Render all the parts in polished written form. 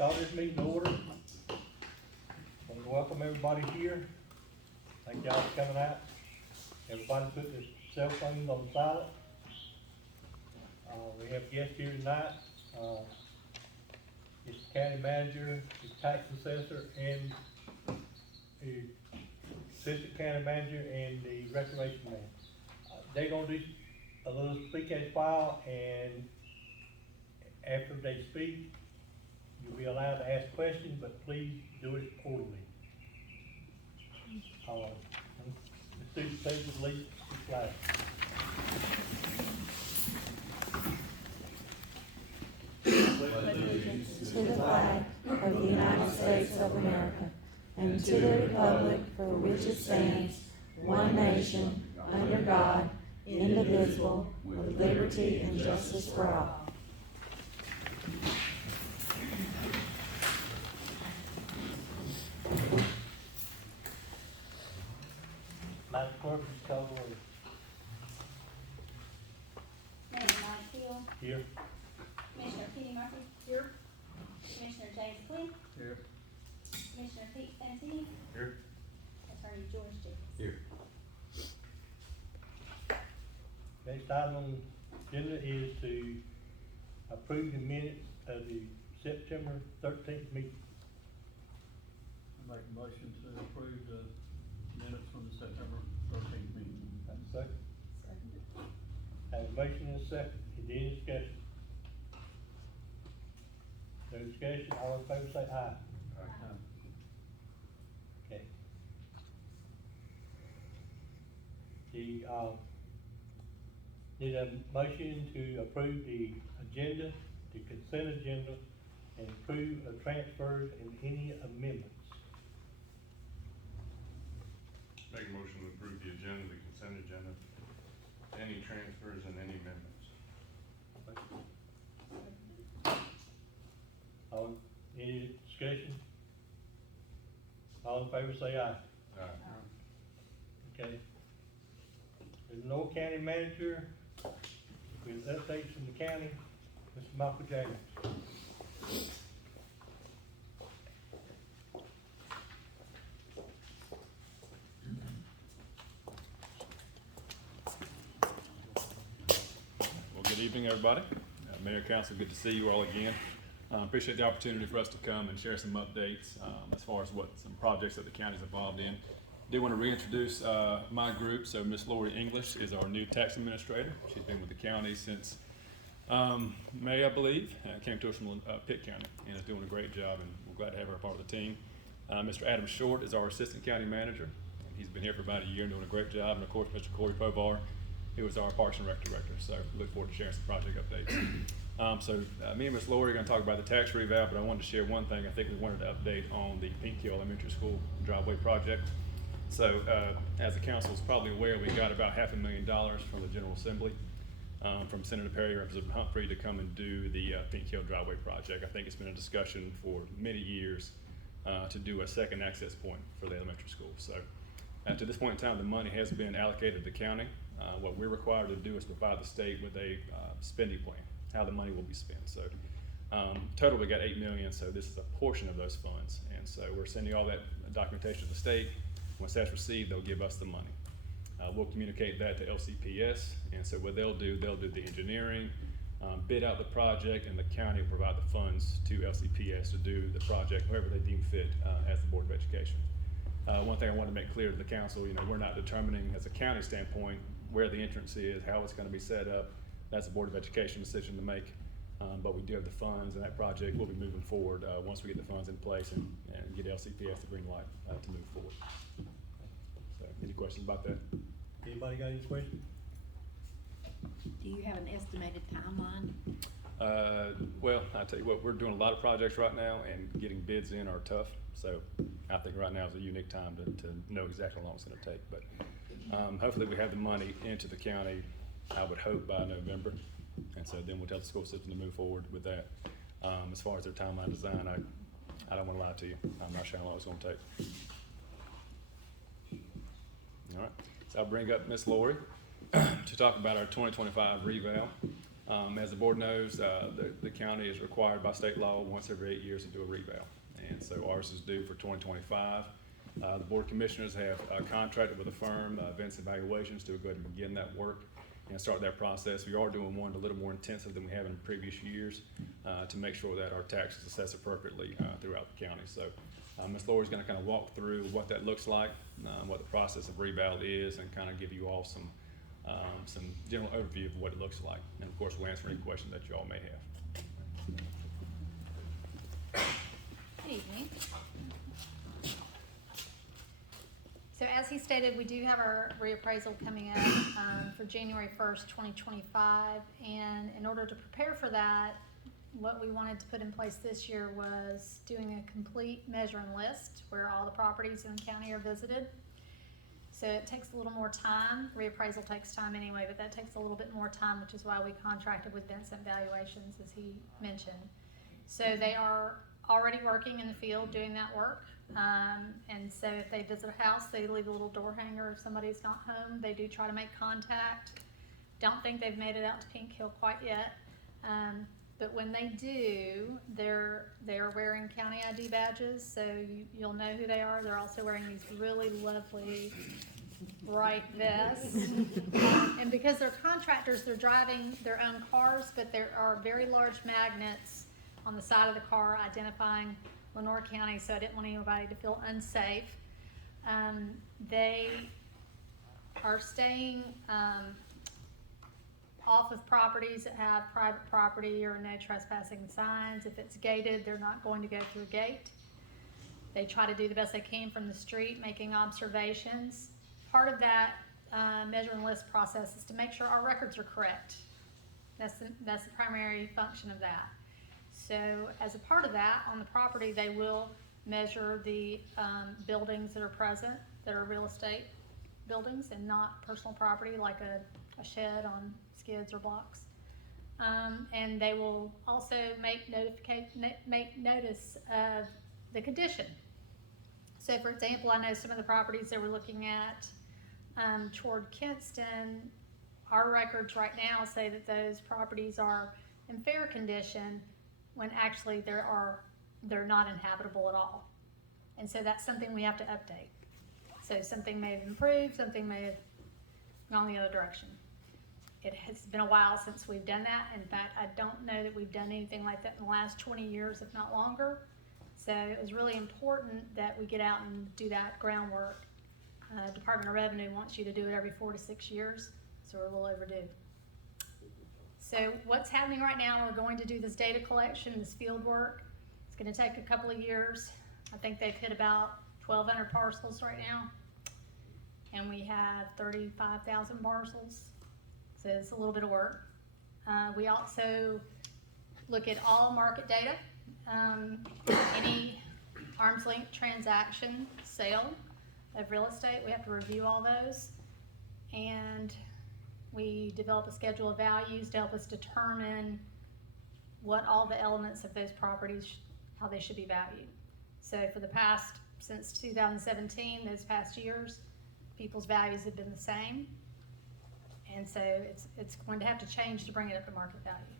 Call this meeting to order. Want to welcome everybody here. Thank y'all for coming out. Everybody put their cell phones on silent. We have guests here tonight. It's the county manager, the tax assessor, and the assistant county manager, and the recreation man. They're gonna do a little speak as file, and after they speak, you'll be allowed to ask questions, but please do it orderly. Let's do the pledge of allegiance to the flag. Allegiance to the flag of the United States of America and to the republic for which it stands, one nation, under God, indivisible, with liberty and justice for all. Madam Clerk, please call the roll. Mayor Mike Hill, Here. Commissioner Kenny Murphy. Here. Commissioner James Quinn, Here. Commissioner Pete Santini, Here. Attorney George Jacobs. Here. Next item on the agenda is to approve the minutes of the September 13th meeting. I make a motion to approve the minutes from the September 13th meeting. Have a second? Have a motion and a second. Is there any discussion? No discussion, all in favor say aye. Okay. Need a motion to approve the agenda, the consent agenda, and approve of transfers and any amendments. Make a motion to approve the agenda, the consent agenda, any transfers and any amendments. Any discussion? All in favor say aye. Okay. There's no county manager with updates from the county, Mr. Michael James. Well, good evening, everybody. Mayor, Council, good to see you all again. Appreciate the opportunity for us to come and share some updates as far as some projects that the county's involved in. Do want to reintroduce my group. So Miss Lori English is our new tax administrator. She's been with the county since May, I believe. Came to us from Pitt County and is doing a great job, and we're glad to have her part of the team. Mr. Adam Short is our assistant county manager. And he's been here for about a year and doing a great job. And of course, Mr. Corey Povar, who is our Parks and Rec director. So look forward to sharing some project updates. Me and Ms. Lori are going to talk about the tax reval, but I wanted to share one thing. I think we wanted to update on the Pink Hill Elementary School driveway project. So as the council is probably aware, we got about $500,000 from the General Assembly, from Senator Perry, Representative Humphrey, to come and do the Pink Hill driveway project. I think it's been a discussion for many years to do a second access point for the elementary school. So to this point in time, the money has been allocated to the county. What we're required to do is provide the state with a spending plan, how the money will be spent. So total we got $8 million, so this is a portion of those funds. And so we're sending all that documentation to the state. Once that's received, they'll give us the money. We'll communicate that to LCPS, and so what they'll do the engineering, bid out the project, and the county will provide the funds to LCPS to do the project, wherever they deem fit as the Board of Education. One thing I want to make clear to the council, we're not determining as a county standpoint where the entrance is, how it's going to be set up. That's a Board of Education decision to make, but we do have the funds, and that project will be moving forward once we get the funds in place and get LCPS the green light to move forward. So, any questions about that? Anybody got any questions? Do you have an estimated timeline? Well, I tell you what, we're doing a lot of projects right now, and getting bids in are tough. So I think right now is a unique time to know exactly how long it's going to take. But hopefully we have the money into the county, I would hope by November. And so then we'll tell the school system to move forward with that. As far as their timeline design, I don't want to lie to you. I'm not sure how long it's going to take. All right, so I'll bring up Miss Lori to talk about our 2025 reval. As the board knows, the county is required by state law once every 8 years to do a reval. And so ours is due for 2025. The Board of Commissioners have contracted with a firm, Vince Evaluations, to go ahead and begin that work and start that process. We are doing one a little more intensive than we have in previous years to make sure that our taxes assessed appropriately throughout the county. So Ms. Lori's gonna kind of walk through what that looks like, what the process of reval is, and kind of give you all some general overview of what it looks like. And of course, we'll answer any questions that you all may have. Good evening. So as he stated, we do have our reappraisal coming up for January 1st, 2025. And in order to prepare for that, what we wanted to put in place this year was doing a complete measure and list where all the properties in the county are visited. So it takes a little more time. Reappraisal takes time anyway, but that takes a little bit more time, which is why we contracted with Vincent Valuations, as he mentioned. So they are already working in the field doing that work. And so if they visit a house, they leave a little door hanger if somebody's not home. They do try to make contact. Don't think they've made it out to Pink Hill quite yet. But when they do, they're wearing county ID badges, so you'll know who they are. They're also wearing these really lovely bright vests. And because they're contractors, they're driving their own cars, but there are very large magnets on the side of the car identifying Lenore County, so I didn't want anybody to feel unsafe. They are staying off of properties that have private property or no trespassing signs. If it's gated, they're not going to go through a gate. They try to do the best they can from the street, making observations. Part of that measure and list process is to make sure our records are correct. That's the primary function of that. So as a part of that, on the property, they will measure the buildings that are present, that are real estate buildings and not personal property like a shed on skids or blocks. And they will also make notice of the condition. So for example, I know some of the properties that we're looking at toward Kinston, our records right now say that those properties are in fair condition when actually they're not inhabitable at all. And so that's something we have to update. So something may have improved, something may have gone the other direction. It has been a while since we've done that. In fact, I don't know that we've done anything like that in the last 20 years, if not longer. So it was really important that we get out and do that groundwork. Department of Revenue wants you to do it every 4 to 6 years, so we're a little overdue. So what's happening right now, we're going to do this data collection, this field work. It's gonna take a couple of years. I think they've hit about 1,200 parcels right now. And we have 35,000 parcels. So it's a little bit of work. We also look at all market data, any arm's length transaction, sale of real estate, we have to review all those. And we develop a schedule of values to help us determine what all the elements of those properties, how they should be valued. So for the past, since 2017, those past years, people's values have been the same. And so it's going to have to change to bring it up to market value.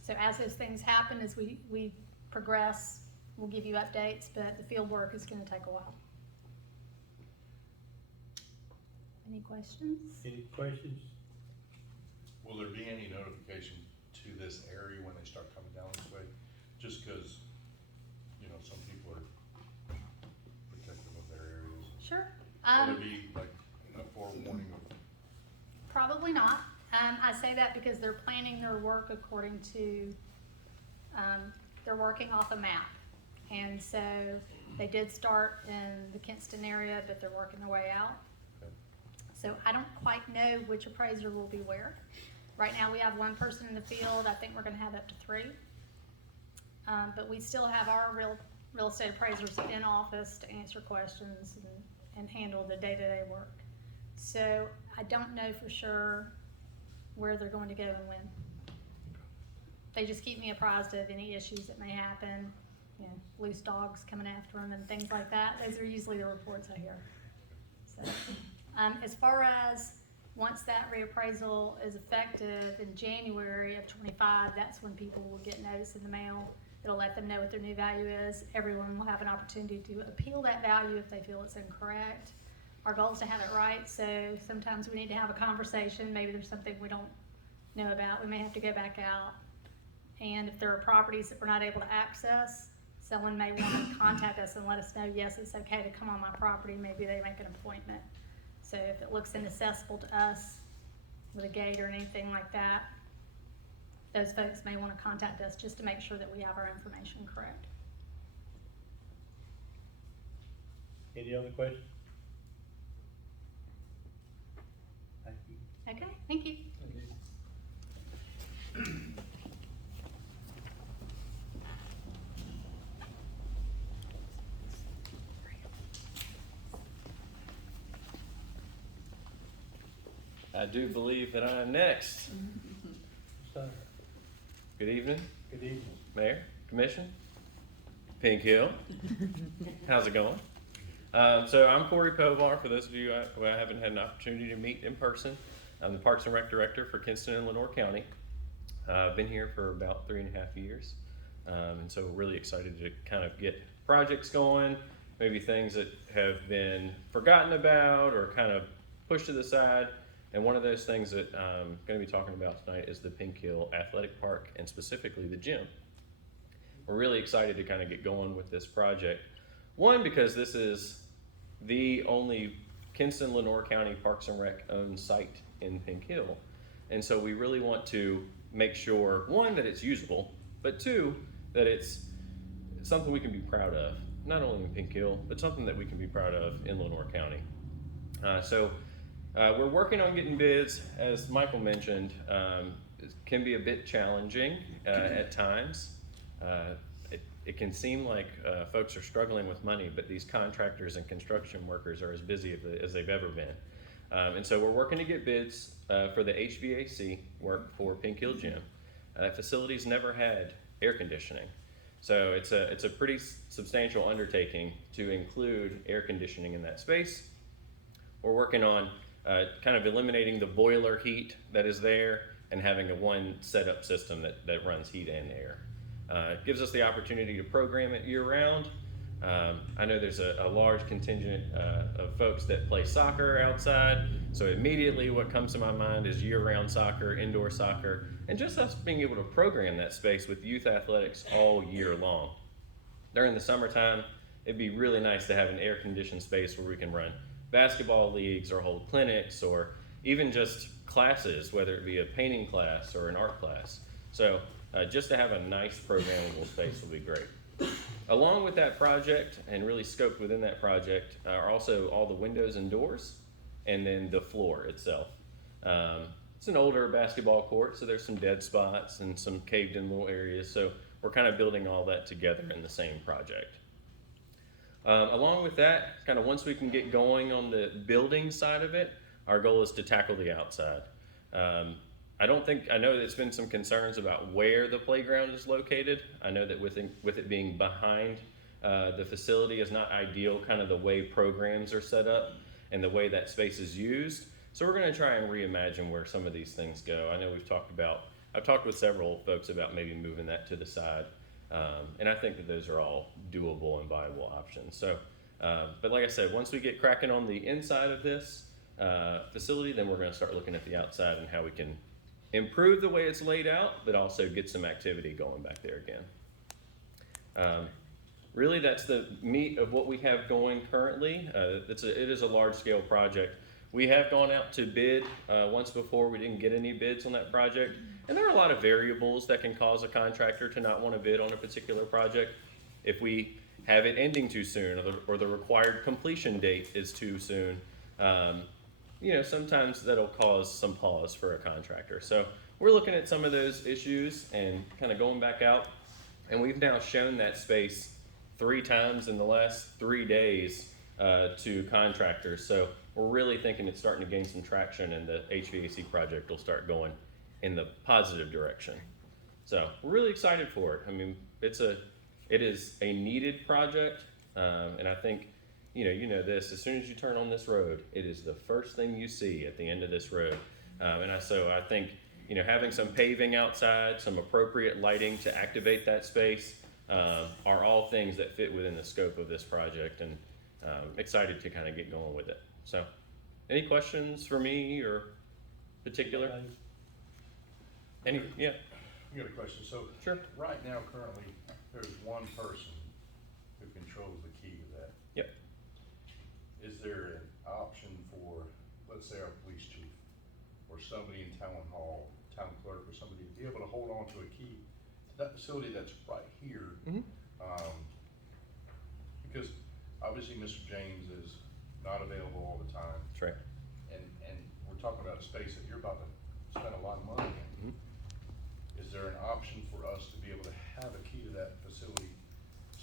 So as those things happen, as we progress, we'll give you updates, but the field work is gonna take a while. Any questions? Any questions? Will there be any notification to this area when they start coming down this way? Just because, you know, some people are protective of their areas. Sure. Will there be like a forewarning of? Probably not. I say that because they're planning their work according to, they're working off a map. And so they did start in the Kinston area, but they're working their way out. Okay. So I don't quite know which appraiser will be where. Right now we have one person in the field. I think we're gonna have up to 3. But we still have our real estate appraisers in office to answer questions and handle the day-to-day work. So I don't know for sure where they're going to go and when. They just keep me apprised of any issues that may happen, you know, loose dogs coming after them and things like that. Those are usually the reports I hear. So, as far as Once that reappraisal is effective in January of '25, that's when people will get notice in the mail. It'll let them know what their new value is. Everyone will have an opportunity to appeal that value if they feel it's incorrect. Our goal is to have it right, so sometimes we need to have a conversation. Maybe there's something we don't know about. We may have to go back out. And if there are properties that we're not able to access, someone may want to contact us and let us know, yes, it's okay to come on my property. Maybe they make an appointment. So if it looks inaccessible to us with a gate or anything like that, those folks may want to contact us just to make sure that we have our information correct. Any other questions? Thank you. Okay, thank you. Thank you. I do believe that I'm next. Sir, Good evening, good evening. Mayor, Commission, Pink Hill. How's it going? So I'm Corey Povar. For those of you who I haven't had an opportunity to meet in person, I'm the Parks and Rec Director for Kinston and Lenoir County. I've been here for about 3.5 years. And so really excited to kind of get projects going, maybe things that have been forgotten about or kind of pushed to the side. And one of those things that I'm going to be talking about tonight is the Pink Hill Athletic Park, and specifically the gym. We're really excited to kind of get going with this project. One, because this is the only Kinston Lenoir County Parks and Rec owned site in Pink Hill. And so we really want to make sure, one, that it's usable, but two, that it's something we can be proud of, not only in Pink Hill, but something that we can be proud of in Lenoir County. We're working on getting bids. As Michael mentioned, it can be a bit challenging at times. It can seem like folks are struggling with money, but these contractors and construction workers are as busy as they've ever been. And so we're working to get bids for the HVAC work for Pink Hill Gym. That facility's never had air conditioning. So it's a pretty substantial undertaking to include air conditioning in that space. We're working on kind of eliminating the boiler heat that is there and having a one setup system that runs heat and air. It gives us the opportunity to program it year round. I know there's a large contingent of folks that play soccer outside, so immediately what comes to my mind is year-round soccer, indoor soccer, and just us being able to program that space with youth athletics all year long. During the summertime, it'd be really nice to have an air-conditioned space where we can run basketball leagues or hold clinics or even just classes, whether it be a painting class or an art class. So just to have a nice programmable space would be great. Along with that project, and really scoped within that project, are also all the windows and doors, and then the floor itself. It's an older basketball court, so there's some dead spots and some caved in little areas, so we're kind of building all that together in the same project. Along with that, kind of once we can get going on the building side of it, our goal is to tackle the outside. I know there's been some concerns about where the playground is located. I know that with it being behind the facility is not ideal, kind of the way programs are set up and the way that space is used. So we're going to try and reimagine where some of these things go. I know I've talked with several folks about maybe moving that to the side. And I think that those are all doable and viable options. So, but like I said, once we get cracking on the inside of this facility, then we're going to start looking at the outside and how we can improve the way it's laid out, but also get some activity going back there again. Really, that's the meat of what we have going currently. It is a large-scale project. We have gone out to bid once before. We didn't get any bids on that project. And there are a lot of variables that can cause a contractor to not want to bid on a particular project. If we have it ending too soon, or the required completion date is too soon, sometimes that'll cause some pause for a contractor. So we're looking at some of those issues and kind of going back out. And we've now shown that space 3 times in the last 3 days to contractors. So we're really thinking it's starting to gain some traction, and the HVAC project will start going in the positive direction. So we're really excited for it. I mean, it is a needed project, and I think you know this, as soon as you turn on this road, it is the first thing you see at the end of this road. So I think, having some paving outside, some appropriate lighting to activate that space, are all things that fit within the scope of this project, and excited to kind of get going with it. So, any questions for me or particular? Yeah, I got a question. So, sure. right now, currently, there's one person who controls the key to that. Yep. Is there an option for, let's say, our police chief, or somebody in town hall, town clerk, or somebody to be able to hold on to a key to that facility that's right here? Mhm. Because obviously Mr. James is not available all the time, That's right. and we're talking about a space that you're about to spend a lot of money in. Is there an option for us to be able to have a key to that facility,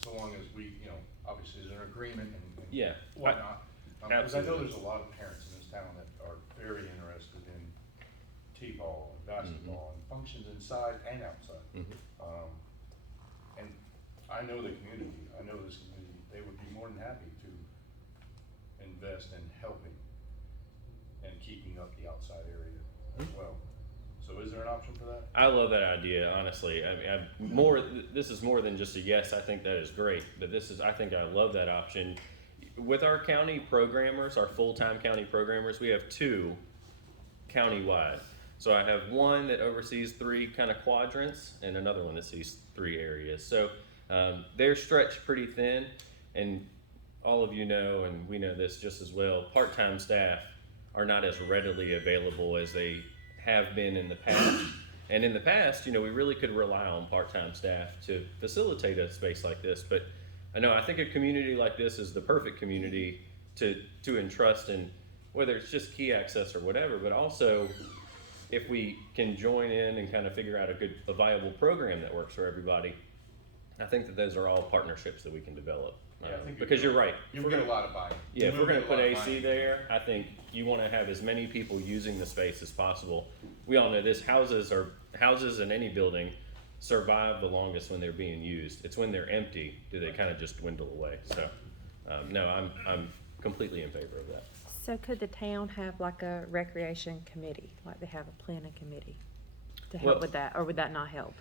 so long as we, obviously there's an agreement and Yeah. whatnot? Because I know Absolutely. there's a lot of parents in this town that are very interested in T-ball and basketball and functions inside and outside. And I know the community, I know this community, they would be more than happy to invest in helping and keeping up the outside area as well. So is there an option for that? I love that idea, honestly. This is more than just a yes. I think that is great, but I think I love that option. With our county programmers, our full-time county programmers, we have 2 countywide. So I have one that oversees 3 kind of quadrants, and another one that sees 3 areas. So they're stretched pretty thin, and all of you know, and we know this just as well, part-time staff are not as readily available as they have been in the past. And in the past, we really could rely on part-time staff to facilitate a space like this. But I think a community like this is the perfect community to entrust in, whether it's just key access or whatever, but also if we can join in and kind of figure out a viable program that works for everybody. I think that those are all partnerships that we can develop. Yeah, I think Because you're right. You'll get a lot of buy-in. Yeah, if You we're will gonna get a put lot of AC buy-in. there, I think you wanna have as many people using the space as possible. We all know this, houses in any building survive the longest when they're being used. It's when they're empty, do they kind of just dwindle away. So, no, I'm completely in favor of that. So could the town have like a recreation committee, like they have a planning committee to help Well- with that, or would that not help?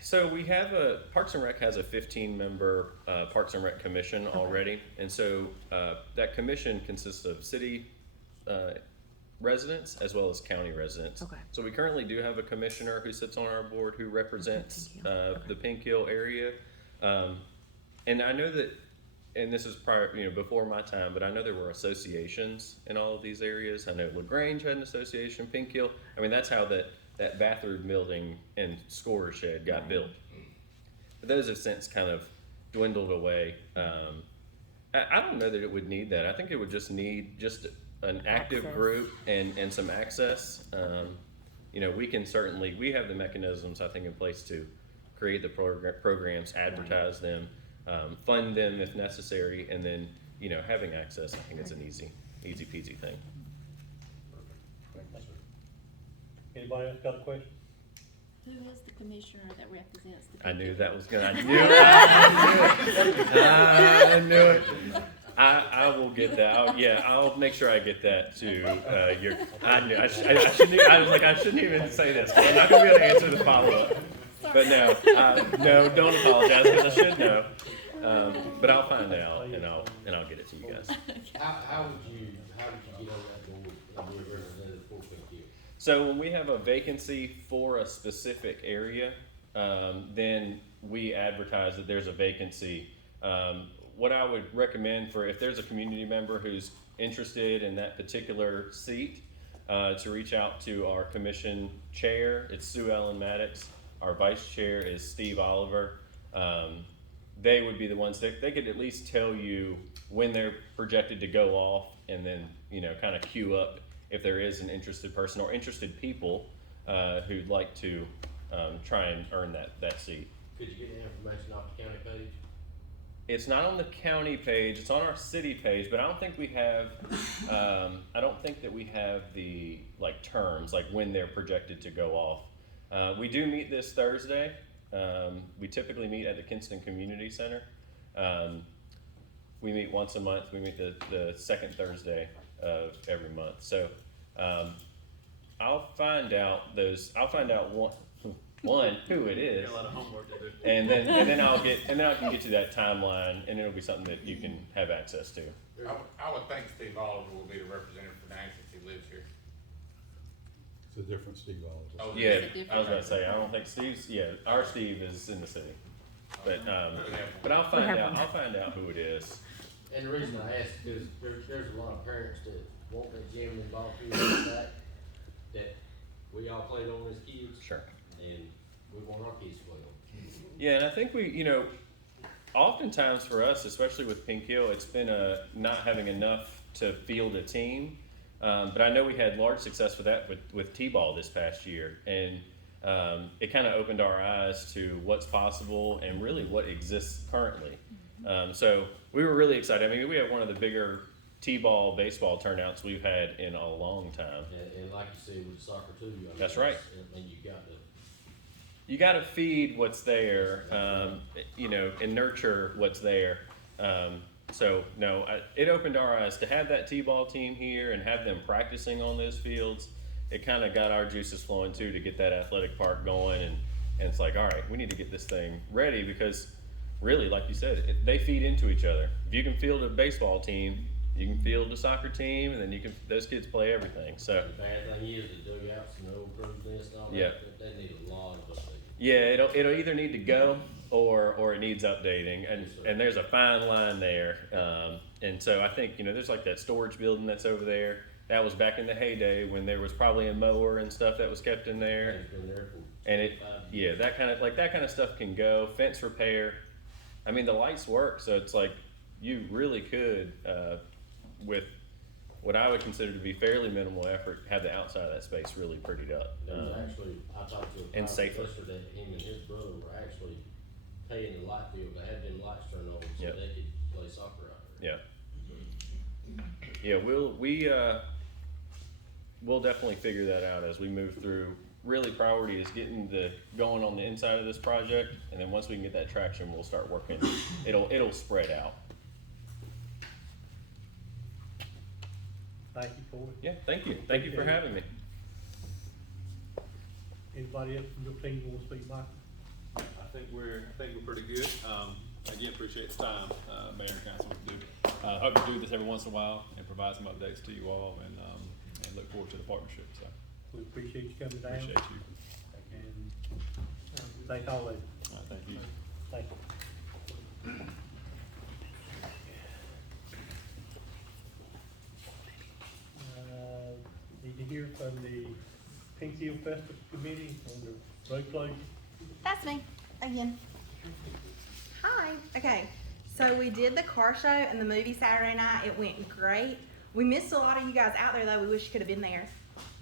So we have Parks and Rec has a 15-member Parks and Rec commission already, and so that commission consists of city residents as well as county residents. Okay. So we currently do have a commissioner who sits on our board who represents Pink Hill. Okay. the Pink Hill area, and I know that, and this is prior, before my time, but I know there were associations in all of these areas. I know LaGrange had an association, Pink Hill. I mean, that's how that bathroom building and scorer shed got built. But those have since kind of dwindled away. I don't know that it would need that. I think it would just need an active Access. group and some access. We have the mechanisms, I think, in place to create the programs, advertise them, fund them if necessary, and then, having access, I think it's an easy peasy thing. Thank you, sir. Anybody else got a question? Who is the commissioner that represents the? I knew people? that was gonna. I knew it. I will get that. I'll make sure I get that to your. I knew. I shouldn't. I was like, I shouldn't even say this. I'm not gonna be able to answer the follow up. But no, don't apologize because I should know. But I'll find out and I'll get it to you guys. How would you get on that board representative for Pink Hill? So when we have a vacancy for a specific area, then we advertise that there's a vacancy. What I would recommend for if there's a community member who's interested in that particular seat, to reach out to our commission chair. It's Sue Ellen Maddox. Our vice chair is Steve Oliver. They would be the ones that they could at least tell you when they're projected to go off, and then kind of queue up if there is an interested person or interested people who'd like to try and earn that seat. Could you get the information off the county page? It's not on the county page. It's on our city page, but I don't think we have. I don't think that we have the terms when they're projected to go off. We do meet this Thursday. We typically meet at the Kinston Community Center. we meet once a month. We meet the second Thursday of every month. So I'll find out one who it is, Got a lot of homework to do. and then I can get you that timeline, and it'll be something that you can have access to. I would think Steve Oliver will be the representative for Dane since he lives here. It's a different Steve Oliver. Oh, Yeah, is it? I was about to say, I don't think Steve's, our Steve is in the city. But I'll find out who it is. And the reason I ask is there's a lot of parents that want that gym and ball field like that we all played on as kids. Sure. And we want our kids to play on. Yeah, and I think oftentimes for us, especially with Pink Hill, it's been not having enough to field a team. But I know we had large success with that with T-ball this past year, and it kind of opened our eyes to what's possible and really what exists currently. So we were really excited. I mean, we have one of the bigger T-ball baseball turnouts we've had in a long time. And like you said with soccer too, I mean, That's right. And You got to feed what's there, and nurture what's there. It opened our eyes to have that T-ball team here and have them practicing on those fields. It kind of got our juices flowing too to get that athletic park going, and it's like, all right, we need to get this thing ready because really, like you said, they feed into each other. If you can field a baseball team, you can field a soccer team, and then those kids play everything. So the bad thing is the dugouts and the old crow's nest and all that. Yeah. They need a lot of updating. yeah, it'll either need to go or it needs updating, and there's a fine line there. And so I think there's like that storage building that's over there. That was back in the heyday when there was probably a mower and stuff that was kept in there. It's been there for And that kind of stuff can go. Fence repair. I mean, the lights work, so it's like you really could, with what I would consider to be fairly minimal effort, have the outside of that space really prettied up. There was actually, I talked to a and pilot safer. yesterday, him and his brother were actually paying the light field, they had them lights turned on so Yep. they could play soccer out there. Yeah. Yeah, we'll definitely figure that out as we move through. Really, priority is getting going on the inside of this project, and then once we can get that traction, we'll start working. It'll spread out. Thank you for it. Yeah, thank you. Thank you for having me. Anybody else from your team want to speak, Michael? I think we're pretty good. Again, appreciate the time, Mayor and Council to do. Hope to do this every once in a while and provide some updates to you all, and look forward to the partnership. So We appreciate you coming down. appreciate you. And thank all of you. All right, thank you. Thank you. Need to hear from the Pink Hill Festival Committee on the road closure. That's me, again. Hi, okay, so we did the car show and the movie Saturday night. It went great. We missed a lot of you guys out there though. We wish you could have been there.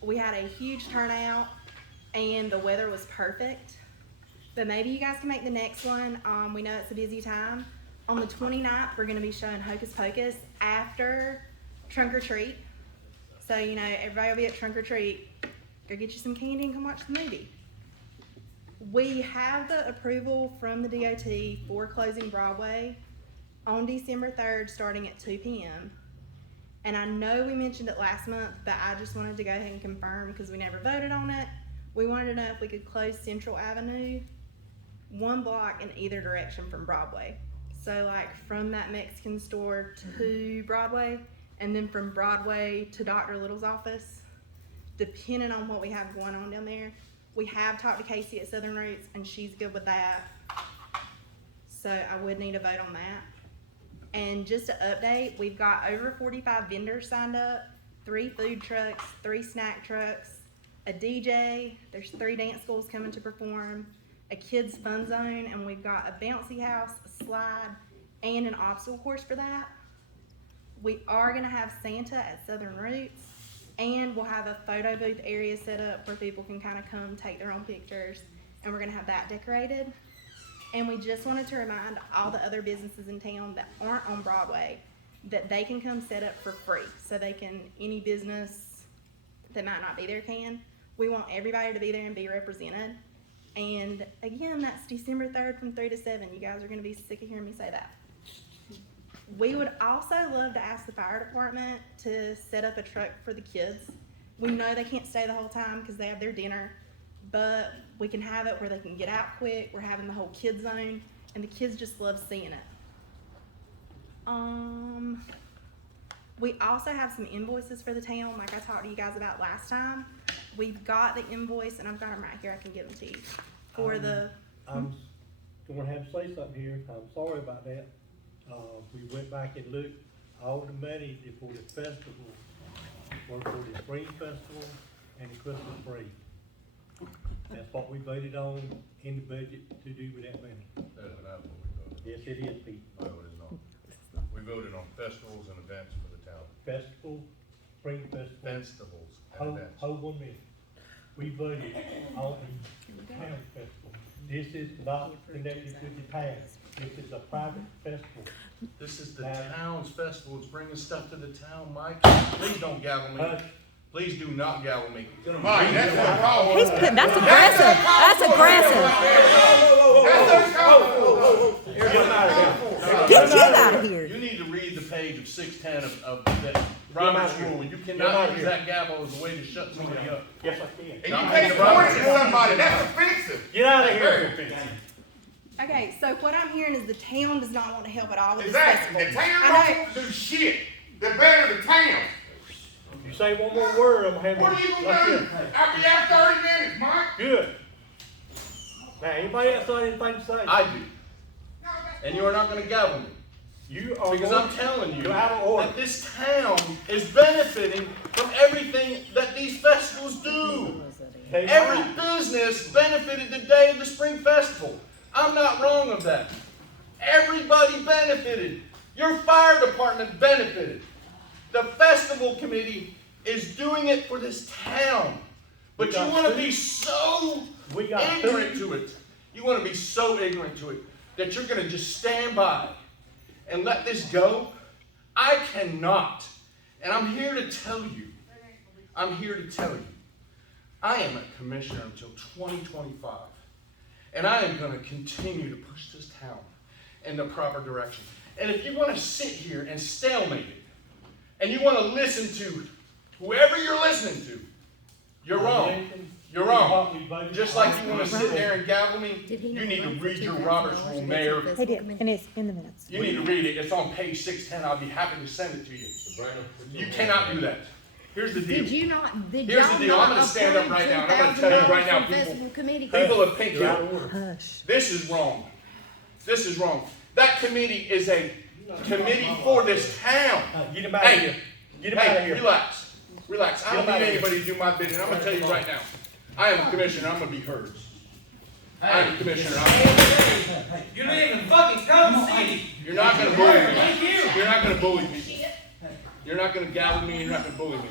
We had a huge turnout and the weather was perfect. But maybe you guys can make the next one. We know it's a busy time. On the 29th, we're gonna be showing Hocus Pocus after Trunk or Treat. So, everybody will be at Trunk or Treat. Go get you some candy and come watch the movie. We have the approval from the DOT for closing Broadway on December 3rd, starting at 2 p.m. And I know we mentioned it last month, but I just wanted to go ahead and confirm because we never voted on it. We wanted to know if we could close Central Avenue 1 block in either direction from Broadway. So like from that Mexican store to Broadway, and then from Broadway to Dr. Little's office, depending on what we have going on down there. We have talked to Casey at Southern Roots and she's good with that. So I would need a vote on that. And just to update, we've got over 45 vendors signed up, 3 food trucks, 3 snack trucks, a DJ, there's 3 dance schools coming to perform, a kids fun zone, and we've got a bouncy house, a slide, and an obstacle course for that. We are gonna have Santa at Southern Roots, and we'll have a photo booth area set up where people can kind of come take their own pictures, and we're gonna have that decorated. And we just wanted to remind all the other businesses in town that aren't on Broadway that they can come set up for free. So any business that might not be there can. We want everybody to be there and be represented. And again, that's December 3rd from 3 to 7. You guys are gonna be sick of hearing me say that. We would also love to ask the fire department to set up a truck for the kids. We know they can't stay the whole time because they have their dinner, but we can have it where they can get out quick. We're having the whole kid zone, and the kids just love seeing it. We also have some invoices for the town, like I talked to you guys about last time. We've got the invoice, and I've got them right here. I can give them to you. For the I'm gonna have to say something here. I'm sorry about that. We went back and looked, all the money for the festival were for the spring festival and the Christmas parade. That's what we voted on in the budget to do with that money. That's not what we voted. Yes, it is, Pete. No, it is not. We voted on festivals and events for the town. Festival, spring festival. Festivals and Hold events. 1 minute. We voted on the town festival. This is not connected to the town. This is a private festival. This is the town's festival. It's bringing stuff to the town, Mike. Please don't gavel me. Hush. Please do not gavel me. Mike, that's uncalled He's, for. that's aggressive. That's aggressive. That's uncalled for. Get him out of here. Get Jim out of here. You need to read the page of 610 of that Robert's out of here. rule. You Get him cannot out of use here. that gavel as a way to shut somebody up. Yes, I can. And you take points to somebody, that's offensive. Get out of here. okay, so what I'm hearing is the town does not want to help at all with Exactly. this The festival. town I know. don't want to do shit. They're better the town. You say one more word, I'm gonna have What are you like gonna do? this. I'll be out 30 minutes, Mike. Good. Now, anybody else got anything to say? I do. And you are not gonna gavel me. You are Because going I'm telling you You're out of order. that this town is benefiting from everything that these festivals do. They Every might. business benefited the day of the spring festival. I'm not wrong of that. Everybody benefited. Your fire department benefited. The festival committee is doing it for this town. But We you got want to two- be so we got ignorant two- to it. You want to be so ignorant to it that you're going to just stand by and let this go. I cannot. And I'm here to tell you. I am a commissioner until 2025. And I am going to continue to push this town in the proper direction. And if you want to sit here and stalemate it, and you want to listen to whoever you're listening to, you're wrong. You're wrong. Just like you want to sit there and gavel me, you need to read your Robert's Rule, Mayor. He did, and it's in the minutes. You need to read it. It's on page 610. I'll be happy to send it to you. You cannot do that. Here's the deal. Did you not, did Here's y'all the deal. I'm not gonna stand up approve right now, and I'm gonna tell you right now, $2,000 from people- Festival Committee? People of Pink You're out Hill, of order. Hush. this is wrong. This is wrong. That committee is a committee for this town. Get him out of here. Get him out of Hey, here. relax. Relax. I don't Get him need out of here. anybody to do my bidding. I'm gonna tell you right now. I am a commissioner. I'm gonna be heard. I am a commissioner. You live in fucking Coke City. You're not gonna bully me. Thank you. You're not gonna bully me. You're not gonna gavel me. You're not gonna bully me.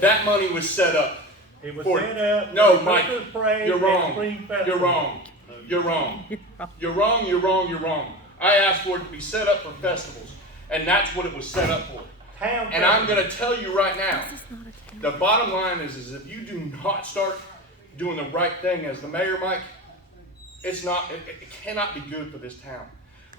That money was set up. It was for- set up. No, for Mike. Christmas parade You're and wrong. spring festival. You're wrong. You're wrong. You're wrong. You're wrong. You're wrong. I asked for it to be set up for festivals, and that's what it was set up for. Town And I'm festival. going to tell you right now, the bottom line is if you do not start doing the right thing as the mayor, Mike, it cannot be good for this town.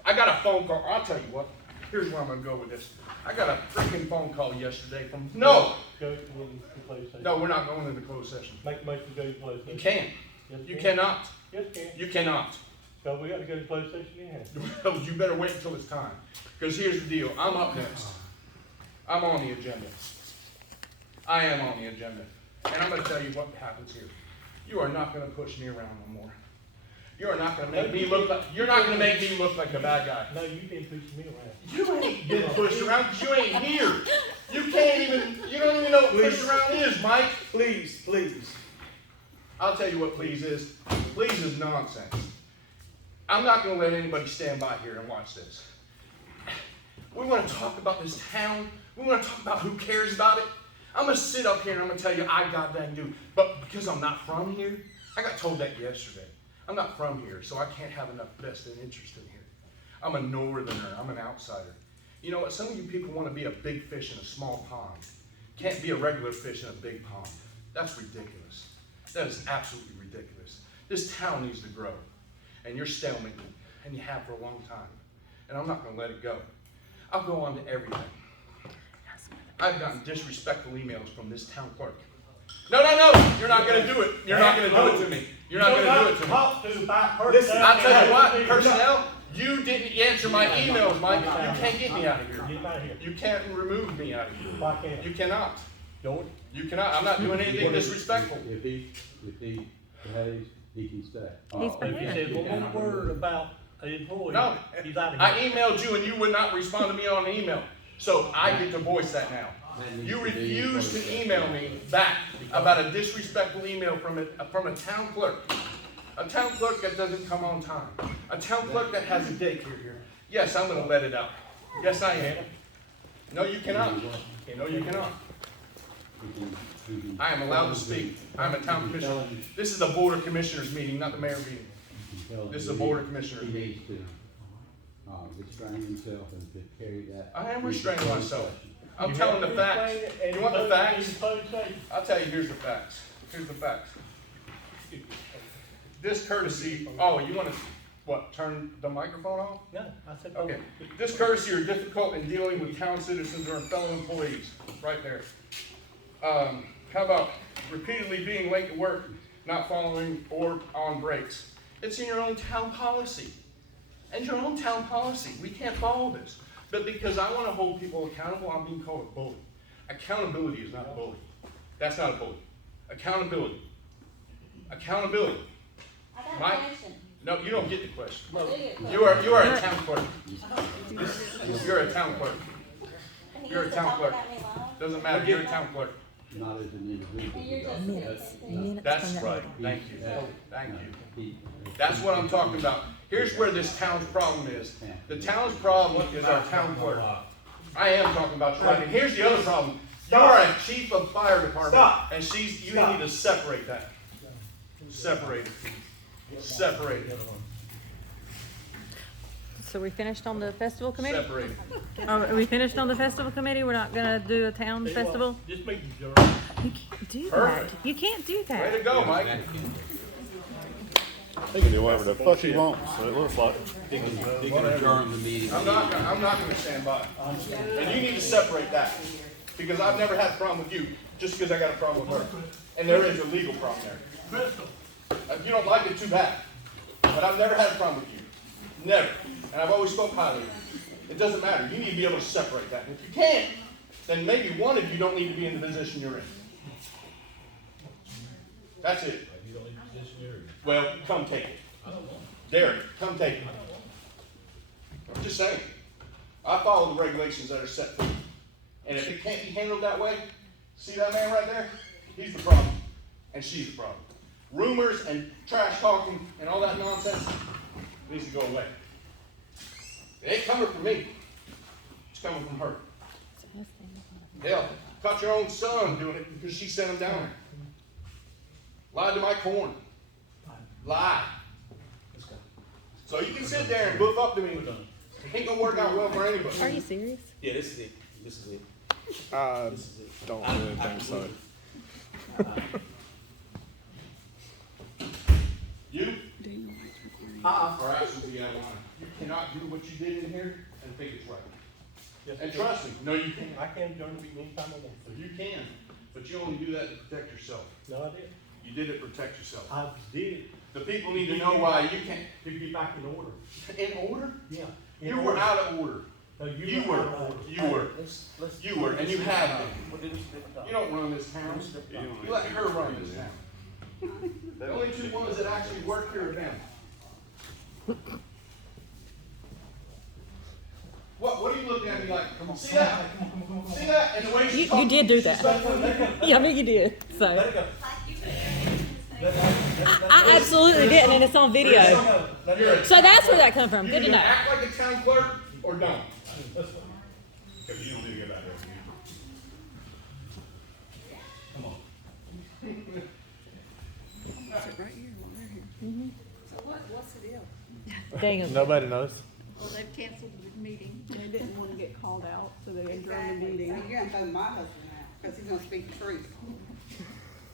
I got a phone call. I'll tell you what. Here's where I'm going to go with this. I got a freaking phone call yesterday from, no, Go to the closed session. no, we're not going into closed session. Make a motion to go to closed You session. can't. Yes, You can. cannot. Yes, can. You cannot. So we got to go to closed session anyhow. Well, you better wait until it's time. Because here's the deal. I'm up next. I'm on the agenda. I am on the agenda. And I'm going to tell you what happens here. You are not going to push me around no more. You are not going to make me look like, you're not going to make me look like a bad guy. No, you didn't push me around. You ain't getting pushed around because you ain't here. You can't even, you don't even know what push around is, Mike. Please, please. I'll tell you what please is. Please is nonsense. I'm not going to let anybody stand by here and watch this. We want to talk about this town. We want to talk about who cares about it. I'm going to sit up here and I'm going to tell you I goddamn do. But because I'm not from here, I got told that yesterday. I'm not from here, so I can't have enough vested interest in here. I'm a northerner. I'm an outsider. You know what? Some of you people want to be a big fish in a small pond. Can't be a regular fish in a big pond. That's ridiculous. That is absolutely ridiculous. This town needs to grow. And you're stalemating, and you have for a long time. And I'm not going to let it go. I'll go on to everything. I've gotten disrespectful emails from this town clerk. No, you're not gonna do it. You're not gonna do it to me. You're not gonna do it to me. Talk to about personnel. Listen, I'll tell you what, personnel, you didn't answer my emails, Mike. You can't get me out of here. Get out of here. You can't remove me out of here. Why can't You cannot. Don't. You cannot. I'm not doing anything disrespectful. If he behaves, he can stay. If you said one more word about an employee, No, he's out of I here. emailed you and you would not respond to me on an email. So I get to voice that now. You refuse to email me back about a disrespectful email from a town clerk. A town clerk that doesn't come on time. A town clerk that has a daycare here. Yes, I'm gonna let it out. Yes, I am. No, you cannot. No, you cannot. I am allowed to speak. I'm a town commissioner. This is a board of commissioners meeting, not the mayor meeting. This is a board of commissioners He meeting. needs to, restrain himself and to carry that. I am restraining myself. I'm You telling have the to facts. explain it and You want the vote facts? in public safety. I'll tell you, here's the facts. Here's the facts. This courtesy, oh, you wanna, what, turn the microphone off? No, I said. Okay. This courtesy are difficult in dealing with town citizens or fellow employees, right there. How about repeatedly being late to work, not following or on breaks? It's in your own town policy. And your own town policy. We can't follow this. But because I wanna hold people accountable, I'm being called a bully. Accountability is not a bully. That's not a bully. Accountability. Accountability. I got a Mike? question. No, you don't get the question. I do get a You are a town clerk. You're a town clerk. He You're a used to town talk clerk. about me long. Doesn't matter, you're a town clerk. Not as an individual. And you're just Minutes. sitting. Minutes That's from the right, meeting. thank you, thank you. That's what I'm talking about. Here's where this town's problem is. The town's problem is our town clerk. I am talking about you, right, and here's the other problem. You're a chief of fire department. Stop. And you Stop. need to separate that. Separate it. Separate it. So we finished on the festival committee? Separate it. Are we finished on the festival committee? We're not gonna do a town festival? This meeting's adjourned. You can't do that. Perfect. You can't do Way that. to go, Mike. He can do whatever the fuck he wants, so it looks like. He can adjourn the meeting. I'm not gonna stand by. And you need to separate that. Because I've never had a problem with you, just because I got a problem with her. And there is a legal problem there. Crystal, If you don't like it, too bad. But I've never had a problem with you. Never. And I've always spoke highly of you. It doesn't matter. You need to be able to separate that. And if you can't, then maybe one of you don't need to be in the position you're in. That's it. Well, come take it. Derek, come take it. I'm just saying. I follow the regulations that are set for me. And if it can't be handled that way, see that man right there? He's the problem. And she's the problem. Rumors and trash talking and all that nonsense needs to go away. It ain't coming from me. It's coming from her. Hell, caught your own son doing it because she sent him down there. Lied to my corn. Lied. So you can sit there and boof up to me. It ain't gonna work out well for anybody. Are you serious? Yeah, this is it. This is it. Don't really think so. You are absolutely out of line. You cannot do what you did in here and think it's right. Yes, And I trust me, no, you can't. I can adjourn the meeting anytime I want to. You can, but you only do that to protect yourself. No, I didn't. You did it to protect yourself. I did it The people need to know why you can't. to get back in order. In order? Yeah. You were out of order. No, You were were. out of order. You were. You were, and you have been. We'll do this different time. You don't run this town. You let her run this town. The only two ones that actually work here are them. What are you looking at me like? See that? See that? And the way she You did do that. she's like, Yeah, I mean, you did, so. Let it go. I absolutely didn't, and it's on video. You're So that's where that come from. You Good to either know. act like a town clerk or don't. Because you don't need to get out there. Come on. What's the deal? Dang it. Nobody knows. Well, they've canceled the meeting. They didn't want to get called out, so they adjourned the meeting. You're gonna throw my husband out, because he's gonna speak the truth.